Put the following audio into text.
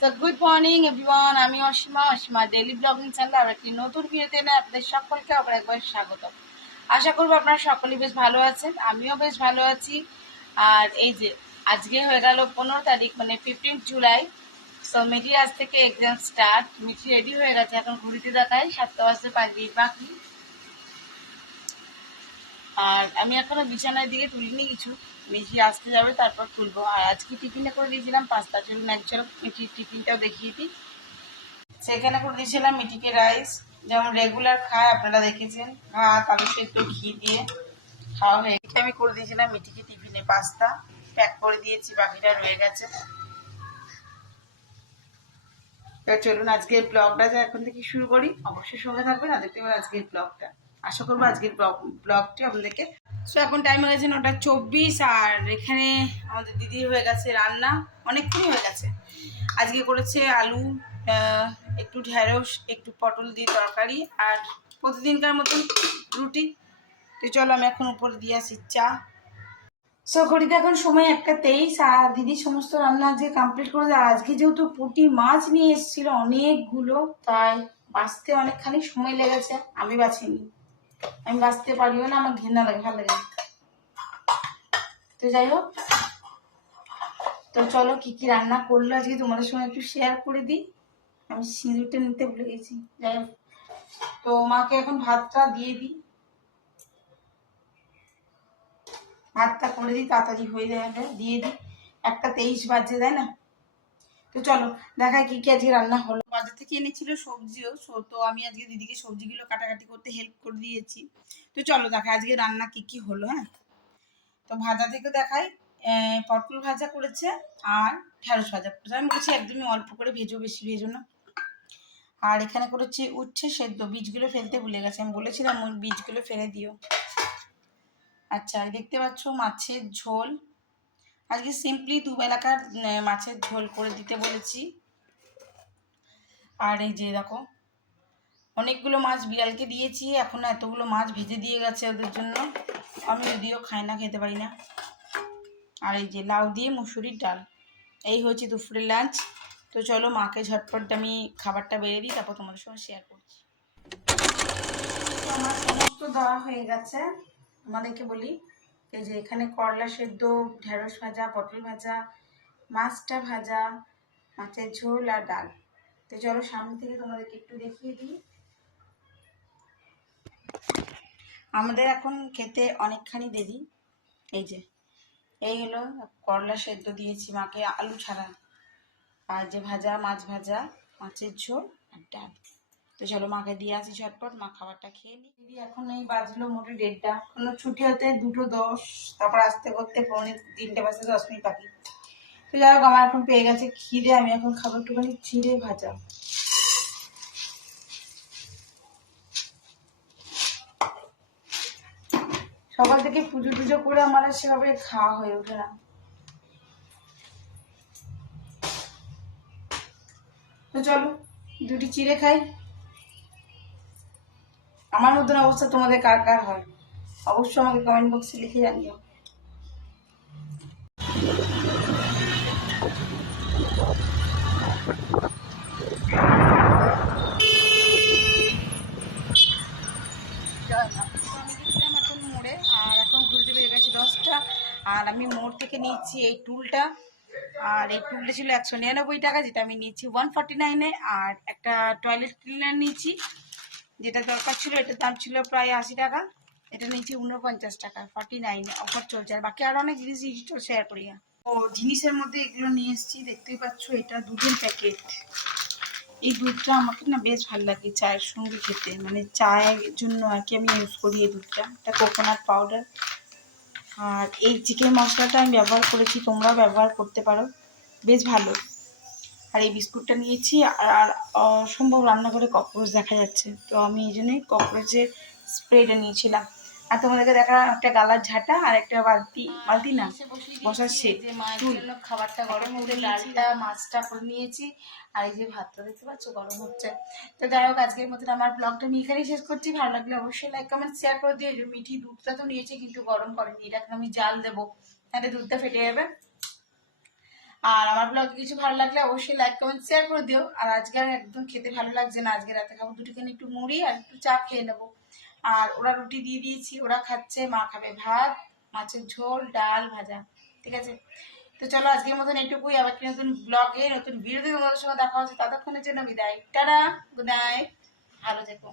So good morning everyone, আমি Asima daily blogging চ্যানেলে আর একটি নতুন ভিডিওতে এনে আপনাদের সকলকে আবার একবার স্বাগত। আশা করবো আপনারা সকলেই বেশ ভালো আছেন, আমিও বেশ ভালো আছি। আর এই যে আজকে হয়ে গেল 15 তারিখ, মানে 15 জুলাই। সো মিঠি আজ থেকে এক্সাম স্টার্ট। মিঠি রেডি হয়ে গেছে, এখন ঘুরিতে দেখায় 7টা বাজতে 5 মিনিট বাকি। আর আমি এখনো বিছানার দিকে তুলিনি কিছু, মিঠি আসতে যাবে তারপর তুলবো। আর আজকে টিফিনটা করে দিয়েছিলাম পাস্তা, চলুন একচল মিঠির টিফিনটাও দেখিয়ে দিই। সেখানে করে দিয়েছিলাম মিঠিকে রাইস, যেমন রেগুলার খায়, আপনারা দেখেছেন, ভাত আলু সেদ্ধ ঘি দিয়ে খাওয়া হয়ে গেছে। আমি করে দিয়েছিলাম মিঠিকে টিফিনে পাস্তা, প্যাক করে দিয়েছি, বাকিটা রয়ে গেছে। তো চলুন আজকের ব্লগটা এখন থেকে শুরু করি। অবশ্যই সঙ্গে থাকবেন আর দেখতে পাবেন আজকের ব্লগটা। আশা করবো আজকের ব্লগটি আপনাদেরকে। সো এখন টাইম হয়ে গেছে 9:24, আর এখানে আমাদের দিদির হয়ে গেছে রান্না, অনেকক্ষণই হয়ে গেছে। আজকে করেছে আলু, একটু ঢেঁড়স, একটু পটল দিয়ে তরকারি, আর প্রতিদিনকার মতন রুটি। তো চলো আমি এখন উপরে দিয়ে আসি চা। সো ঘড়িতে এখন সময় 1:23, আর দিদি সমস্ত রান্না আজকে কমপ্লিট করে দেয়। আজকে যেহেতু পুঁটি মাছ নিয়ে এসেছিল অনেকগুলো, তাই বাঁচতে অনেকখানি সময় লেগেছে। আমি বাছিনি, আমি বাঁচতে পারিও না, আমার ঘেন্না লাগে, ভালো লাগে। তো যাই হোক, তো চলো কি কি রান্না করলো আজকে তোমাদের সঙ্গে একটু শেয়ার করে দিই। আমি সিঁদুরটা নিতে ভুলে গেছি। যাই হোক, তো মাকে এখন ভাতটা দিয়ে দিই, ভাতটা করে দিই, তাড়াতাড়ি হয়ে যাবে, দিয়ে দিই। 1:23 বাজে, তাই না? তো চলো দেখাই কি কি আজকে রান্না হলো। বাজার থেকে এনেছিল সবজিও, তো আমি আজকে দিদিকে সবজিগুলো কাটাকাটি করতে হেল্প করে দিয়েছি। তো চলো দেখাই আজকে রান্না কি কি হলো। হ্যাঁ, তো ভাজা থেকে দেখাই। পটল ভাজা করেছে আর ঢেঁড়স ভাজা করেছে। আমি বলেছি একদমই অল্প করে ভেজো, বেশি ভেজো না। আর এখানে করেছি উচ্ছে সেদ্ধ, বীজগুলো ফেলতে ভুলে গেছে, আমি বলেছিলাম ওই বীজগুলো ফেলে দিও। আচ্ছা, দেখতে পাচ্ছ মাছের ঝোল। আজকে সিম্পলি দুবেলাকার মাছের ঝোল করে দিতে বলেছি। আর এই যে দেখো, অনেকগুলো মাছ বিড়ালকে দিয়েছি, এখন এতগুলো মাছ ভেজে দিয়ে গেছে ওদের জন্য। আমি যদিও খাই না, খেতে পারি না। আর এই যে লাউ দিয়ে মুসুরির ডাল, এই হচ্ছে দুপুরের লাঞ্চ। তো চলো মাকে ঝটপট আমি খাবারটা বেড়ে দিই, তারপর তোমাদের সঙ্গে শেয়ার করছি। আমার সমস্ত দেওয়া হয়ে গেছে। আমাদেরকে বলি, এই যে এখানে করলা সেদ্ধ, ঢেঁড়স ভাজা, পটল ভাজা, মাছটা ভাজা, মাছের ঝোল আর ডাল। তো চলো সামনে থেকে তোমাদেরকে একটু দেখিয়ে দিই। আমাদের এখন খেতে অনেকখানি দেরি। এই যে এই হলো করলা সেদ্ধ দিয়েছি মাকে, আলু ছাড়া, আর যে ভাজা, মাছ ভাজা, মাছের ঝোল আর ডাল। তো চলো মাকে দিয়ে আসি ঝটপট, মা খাবারটা খেয়ে নি। দিদি এখন এই বাজলো মোটে 1:30, কোনো ছুটি হতে 2:10, তারপর আসতে করতে 3:45 বাজতে 10 মিনিট বাকি। তো যাই হোক, আমার এখন পেয়ে গেছে খিদে, আমি এখন খাবো একটুখানি চিড়ে ভাজা। সকাল থেকে পুজো টুজো করে আমার আর সেভাবে খাওয়া হয়ে ওঠে না। তো চলো দুটি চিড়ে খাই। আমার মতন অবস্থা তোমাদের কার কার হয় অবশ্যই আমাকে কমেন্ট বক্সে লিখে জানিও। আমি গেছিলাম এখন মোড়ে, আর এখন ঘুরতে বেরিয়ে গেছি 10টা। আর আমি মোড় থেকে নিচ্ছি এই টুলটা, আর এই টুলটা ছিল 199 টাকা, যেটা আমি নিয়েছি 149-এ। আর একটা টয়লেট ক্লিনার নিয়েছি, যেটা দরকার ছিল, এটার দাম ছিল প্রায় 80 টাকা, এটা নিয়েছি 49 টাকা, 49-এ অফার চলছে। আর বাকি আরো অনেক জিনিস শেয়ার করি। ও জিনিসের মধ্যে এগুলো নিয়ে এসেছি, দেখতেই পাচ্ছ, এটা দুধের প্যাকেট। এই দুধটা আমাকে না বেশ ভালো লাগে চায়ের সঙ্গে খেতে, মানে চায়ের জন্য আর কি আমি ইউজ করি এই দুধটা। এটা কোকোনাট পাউডার। আর এই চিকেন মশলাটা আমি ব্যবহার করেছি, তোমরাও ব্যবহার করতে পারো, বেশ ভালো। আর এই বিস্কুটটা নিয়েছি। আর অসম্ভব রান্নাঘরে ককরোচ দেখা যাচ্ছে, তো আমি এই জন্যই ককরোচের স্প্রেটা নিয়েছিলাম। আর তোমাদেরকে দেখা একটা গালার ঝাঁটা আর একটা বালতি না, বসার সেট, টুল। খাবারটা গরম হতে ডালটা মাছটা করে নিয়েছি, আর এই যে ভাতটা দেখতে পাচ্ছ গরম হচ্ছে। তো যাই হোক, আজকের মতন আমার ব্লগটা আমি এখানেই শেষ করছি। ভালো লাগলে অবশ্যই লাইক কমেন্ট শেয়ার করে দিও। যে মিঠি দুধটা তো নিয়েছি কিন্তু গরম করেনি, এটাকে আমি জাল দেবো, তাহলে দুধটা ফেটে যাবে। আর আমার ব্লগ কিছু ভালো লাগলে অবশ্যই লাইক কমেন্ট শেয়ার করে দিও। আর আজকে আর একদম খেতে ভালো লাগছে না, আজকে রাতে খাবো দুটোখানি একটু মুড়ি আর একটু চা খেয়ে নেবো। আর ওরা রুটি দিয়ে দিয়েছি, ওরা খাচ্ছে, মা খাবে ভাত, মাছের ঝোল, ডাল, ভাজা। ঠিক আছে, তো চলো আজকের মতন এটুকুই। আবার কি নতুন ব্লগে নতুন ভিডিও তোমাদের সঙ্গে দেখা হচ্ছে, ততক্ষণের জন্য বিদায়, টাটা, গুড নাইট, ভালো থেকো।